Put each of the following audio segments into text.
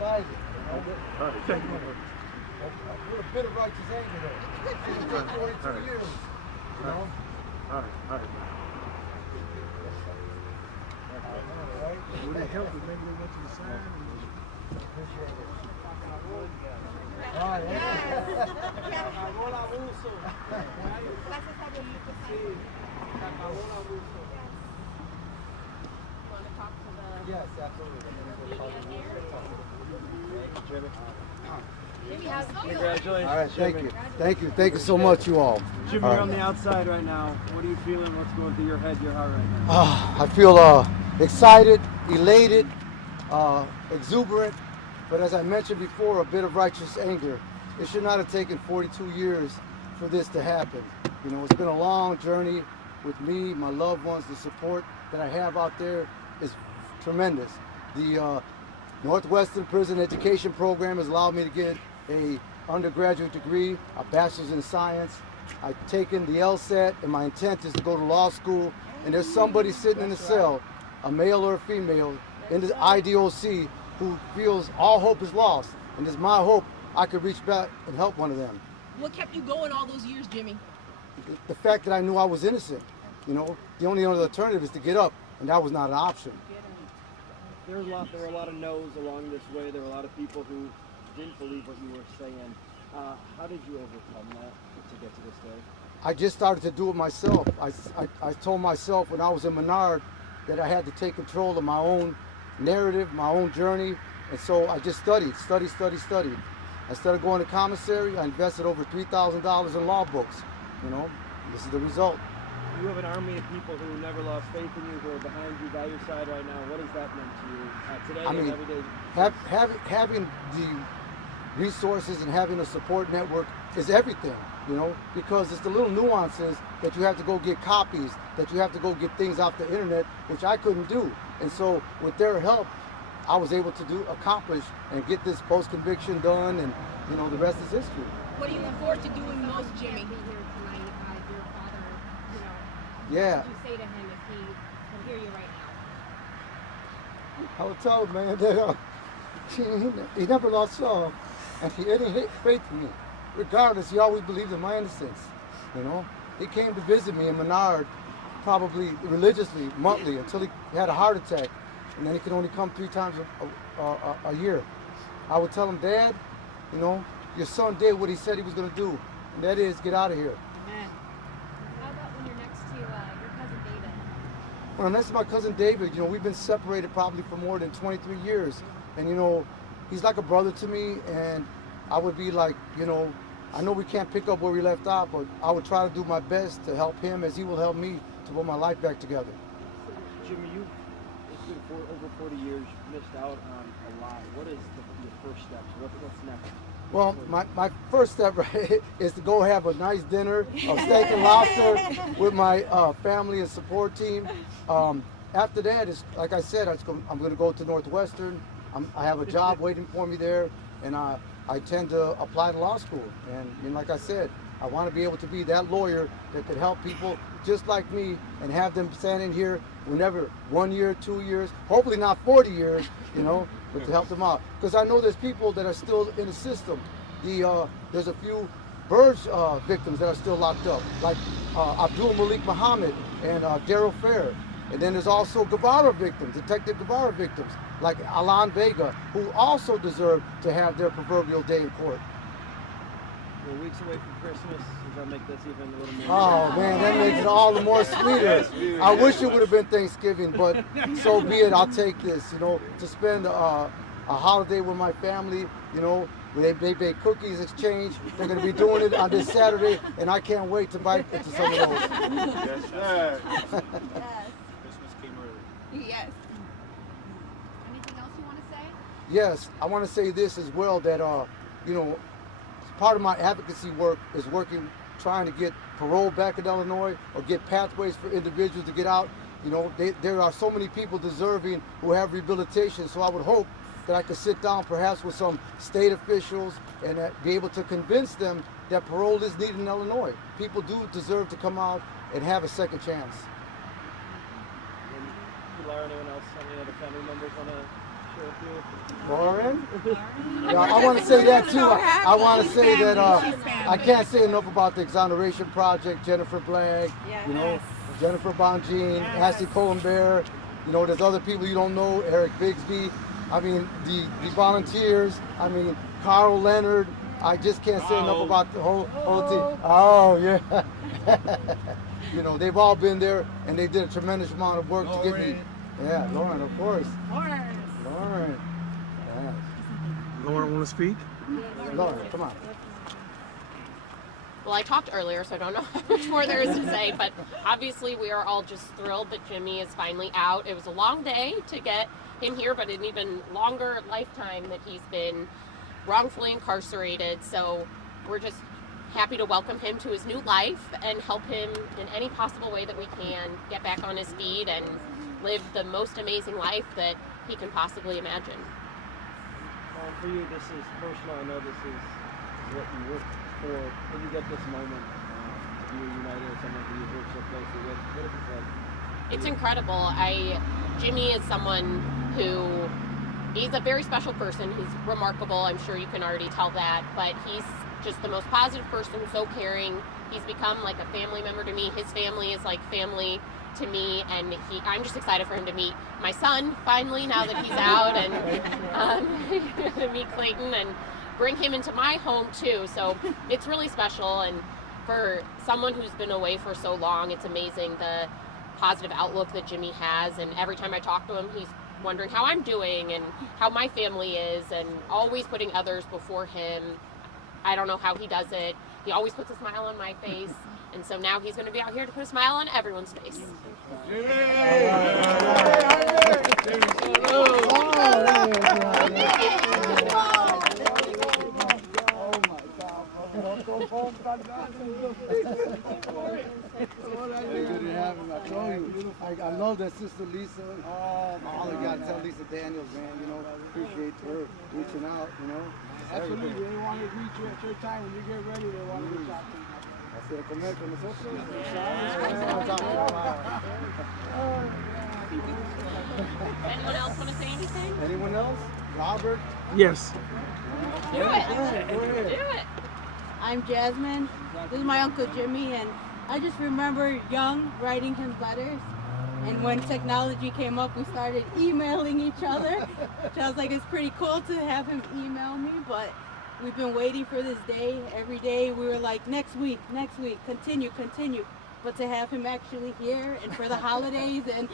excited. All right, thank you. With a bit of righteous anger, though. It took 42 years. You know? All right. Would it help if maybe they want you to sign? Appreciate it. All right. Yes, absolutely. Congratulations. All right, thank you so much, you all. Jimmy, All you're right. on the outside right now. What are you feeling? What's going through your head, your heart right now? I feel excited, elated, exuberant, but as I mentioned before, a bit of righteous anger. It should not have taken 42 years for this to happen. You know, it's been a long journey with me, my loved ones. The support that I have out there is tremendous. The Northwestern Prison Education Program has allowed me to get a undergraduate degree, a bachelor's in science. I've taken the LSAT, and my intent is to go to law school. And there's somebody sitting in the cell, a male or a female, in the IDOC who feels all hope is lost. And it's my hope I could reach back and help one of them. What kept you going all those years, Jimmy? The fact that I knew I was innocent. You know, the only other alternative is to get up, and that was not an option. There were a lot of no's along this way. There were a lot of people who didn't believe what you were saying. How did you overcome that to get to this day? I just started to do it myself. I told myself when I was in Menard that I had to take control of my own narrative, my own journey, and so I just studied. Instead of going to commissary, I invested over $3,000 in law books. You know, this is the result. You have an army of people who never lost faith in you, who are behind you, by your side right now. What has that meant to you today I mean, and every day? having the resources and having a support network is everything, you know, because it's the little nuances that you have to go get copies, that you have to go get things off the internet, which I couldn't do. And so with their help, I was able to accomplish and get this post-conviction done, and, you know, the rest is history. What do you look forward to doing most, Jimmy? Yeah. What would you say to him if he can hear you right now? I would tell him, man, that he never lost and he any faith in me. Regardless, he always believed in my innocence. You know, he came to visit me in Menard, probably religiously, monthly, until he had a heart attack, and then he could only come 3 times a year. I would tell him, Dad, you know, your son did what he said he was going to do, and that is get out of here. When I'm next to my cousin David, you know, we've been separated probably for more than 23 years. And, you know, he's like a brother to me, and I would be like, you know, I know we can't pick up where we left off, but I would try to do my best to help him as he will help me to put my life back together. Jimmy, it's been over 40 years, you've missed out on a lot. What is your first steps? What's next? Well, my first step, right, is to go have a nice dinner of steak and lobster with my family and support team. After that, is like I said, I'm going to go to Northwestern. I have a job waiting for me there, and I intend to apply to law school. And like I said, I want to be able to be that lawyer that could help people just like me and have them standing here whenever, 1 year, 2 years, hopefully not 40 years, you know, but to help them out. Because I know there's people that are still in the system. There's a few Burge victims that are still locked up, like Abdul Malik Muhammad and Daryl Fair. And then there's also Guevara victims, Detective Guevara victims, like Alan Vega, who also deserve to have their proverbial day in court. We're weeks away from Christmas. Does that make this even a little more? Oh man, that makes it all the more sweeter. I wish it would have been Thanksgiving, but so be it. I'll take this, you know, to spend a holiday with my family, you know. They bake cookies, exchange. They're going to be doing it on this Saturday, and I can't wait to bite into some of those. Yes, sir. Yes. Christmas came early. Yes. Anything else you want to say? Yes, I want to say this as well, that, you know, part of my advocacy work is trying to get parole back in Illinois or get pathways for individuals to get out. You know, there are so many people deserving who have rehabilitation, so I would hope that I could sit down perhaps with some state officials and be able to convince them that parole is needed in Illinois. People do deserve to come out and have a second chance. And Pilar, anyone else, any other family members want to Lauren? Yeah, I want to say that too. I want to say that I can't say enough about the Exoneration Project, Jennifer Blank, you know, Jennifer Bonjean, Ashley Collenbear, you know, there's other people you don't know, Eric Bigsby. I mean, the volunteers, I mean, Carl Leonard. I just can't say enough about the whole team. Oh, yeah. You know, they've all been there, and they did a tremendous amount of work to get me. Yeah, Lauren, of course. Lauren. Yeah. Lauren, want to speak? Lauren, come on. Well, I talked earlier, so I don't know how much more there is to say, but obviously we are all just thrilled that Jimmy is finally out. It was a long day to get him here, but an even longer lifetime that he's been wrongfully incarcerated. So we're just happy to welcome him to his new life and help him in any possible way that we can get back on his feet and live the most amazing life that he can possibly imagine. For you, this is personal. I know this is what you worked for. When you get this moment to be reunited with someone who you've worked so closely with, what is it like? It's incredible. Jimmy is someone who, he's a very special person. He's remarkable. I'm sure you can already tell that, but he's just the most positive person, so caring. He's become like a family member to me. His family is like family to me, and I'm just excited for him to meet my son finally now that he's out, and to meet Clayton and bring him into my home too. So it's really special, and for someone who's been away for so long, it's amazing the positive outlook that Jimmy has. And every time I talk to him, he's wondering how I'm doing and how my family is, and always putting others before him. I don't know how he does it. He always puts a smile on my face, and so now he's going to be out here to put a smile on everyone's face. I love that Sister Lisa. Oh, I got to tell Lisa Daniels, man, you know, appreciate her reaching out, you know. Absolutely, they want to reach you at your time. When you get ready, they want to reach out to you. Así de comer con nosotros. Anyone else want to say anything? Anyone else? Robert? Yes. Do it. Go ahead. Do it. I'm Jasmine. This is my Uncle Jimmy, and I just remember young writing him letters. And when technology came up, we started emailing each other. So I was like, it's pretty cool to have him email me, but we've been waiting for this day. Every day we were like, next week, continue. But to have him actually here and for the holidays and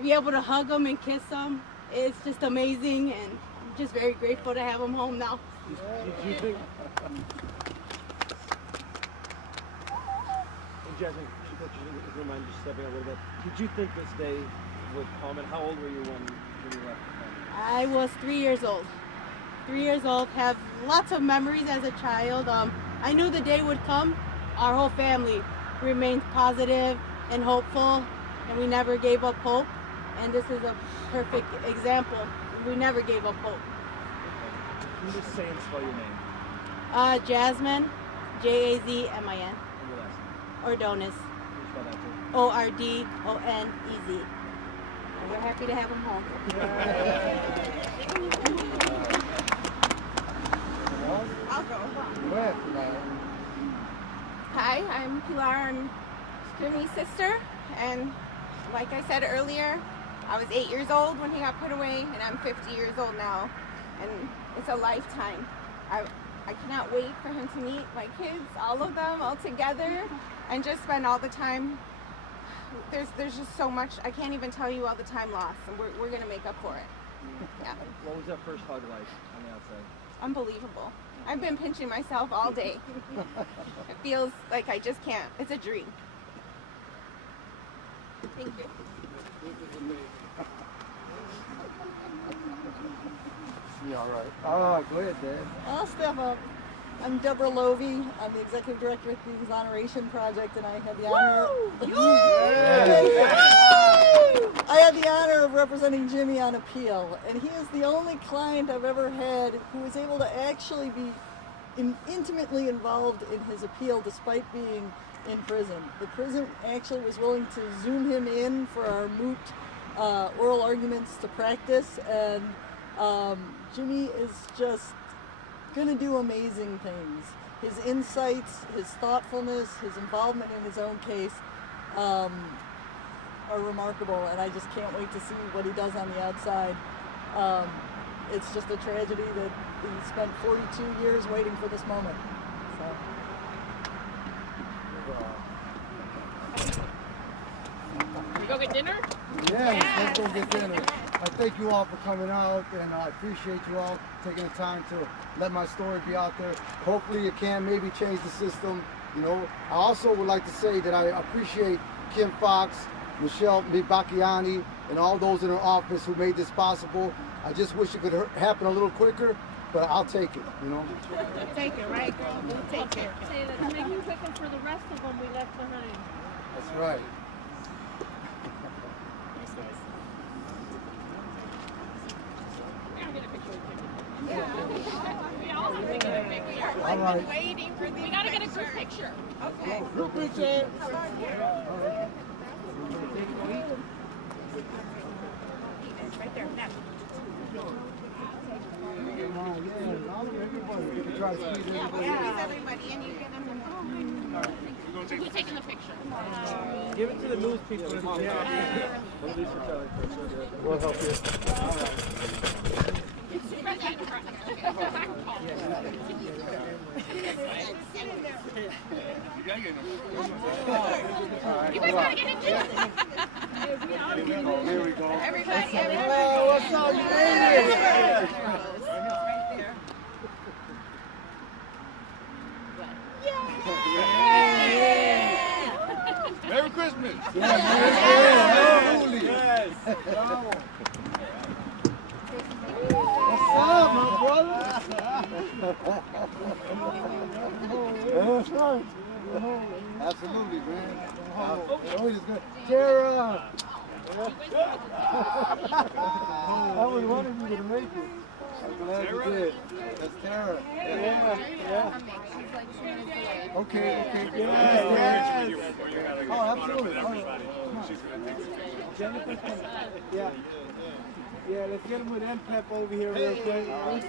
be able to hug him and kiss him, it's just amazing, and I'm just very grateful to have him home now. Did you think? Jasmine, if you don't mind just stepping out a little bit. Did you think this day would come, and how old were you when you left the family? I was 3 years old. 3 years old, have lots of memories as a child. I knew the day would come. Our whole family remained positive and hopeful, and we never gave up hope. And this is a perfect example. We never gave up hope. Can you just say and spell your name? Jasmine, Jazmin. And your last name? Ordonez. Can you spell that too? Ordonez. And we're happy to have him home. I'll go. Go ahead. Hi, I'm Pilar. I'm Jimmy's sister, and like I said earlier, I was 8 years old when he got put away, and I'm 50 years old now, and it's a lifetime. I cannot wait for him to meet my kids, all of them, all together, and just spend all the time. There's just so much. I can't even tell you all the time lost, and we're gonna make up for it. Yeah. What was that first hug like on the outside? Unbelievable. I've been pinching myself all day. It feels like I just can't. It's a dream. Thank you. Yeah, all right. Go ahead, Dad. I'll step up. I'm Deborah Lovey. I'm the executive director at the Exoneration Project, and I had the honor. I had the honor of representing Jimmy on appeal, and he is the only client I've ever had who was able to actually be intimately involved in his appeal despite being in prison. The prison actually was willing to Zoom him in for our moot oral arguments to practice, and Jimmy is just gonna do amazing things. His insights, his thoughtfulness, his involvement in his own case are remarkable, and I just can't wait to see what he does on the outside. It's just a tragedy that he spent 42 years waiting for this moment. So. We go get dinner? Yeah, let's go get dinner. I thank you all for coming out, and I appreciate you all taking the time to let my story be out there. Hopefully it can maybe change the system. You know, I also would like to say that I appreciate Kim Fox, Michelle Mibacchiani, and all those in her office who made this possible. I just wish it could happen a little quicker, but I'll take it, you know. Take it, right, girl? We'll take it. Say that to make it quicker for the rest of them we left behind. That's right. All right. Waiting for we gotta get a group picture. Okay. Group picture. Right there. Now. Come on, yeah. Everybody. You can try to squeeze everybody. Everybody, and you get them. Who's taking the picture? Give it to the news people. We'll help you. You guys gotta get in too. Here we go. Everybody. Oh, what's up? You made it. Merry Christmas! Yes. What's up, my brother? That's right. Absolutely, man. Always good. Tara! I was wondering if you could make it. I'm glad you did. That's Tara. Yeah. Okay. Yes. Oh, absolutely. Jennifer, yeah, let's get him with MPEP over here real quick. How you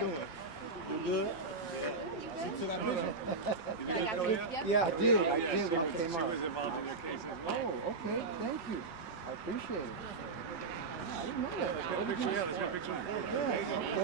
doing? You good? Yeah, I did when I came out. Oh, okay. Thank you. I appreciate it. I didn't know that. Let's get a picture. Yeah, let's get a picture. Okay.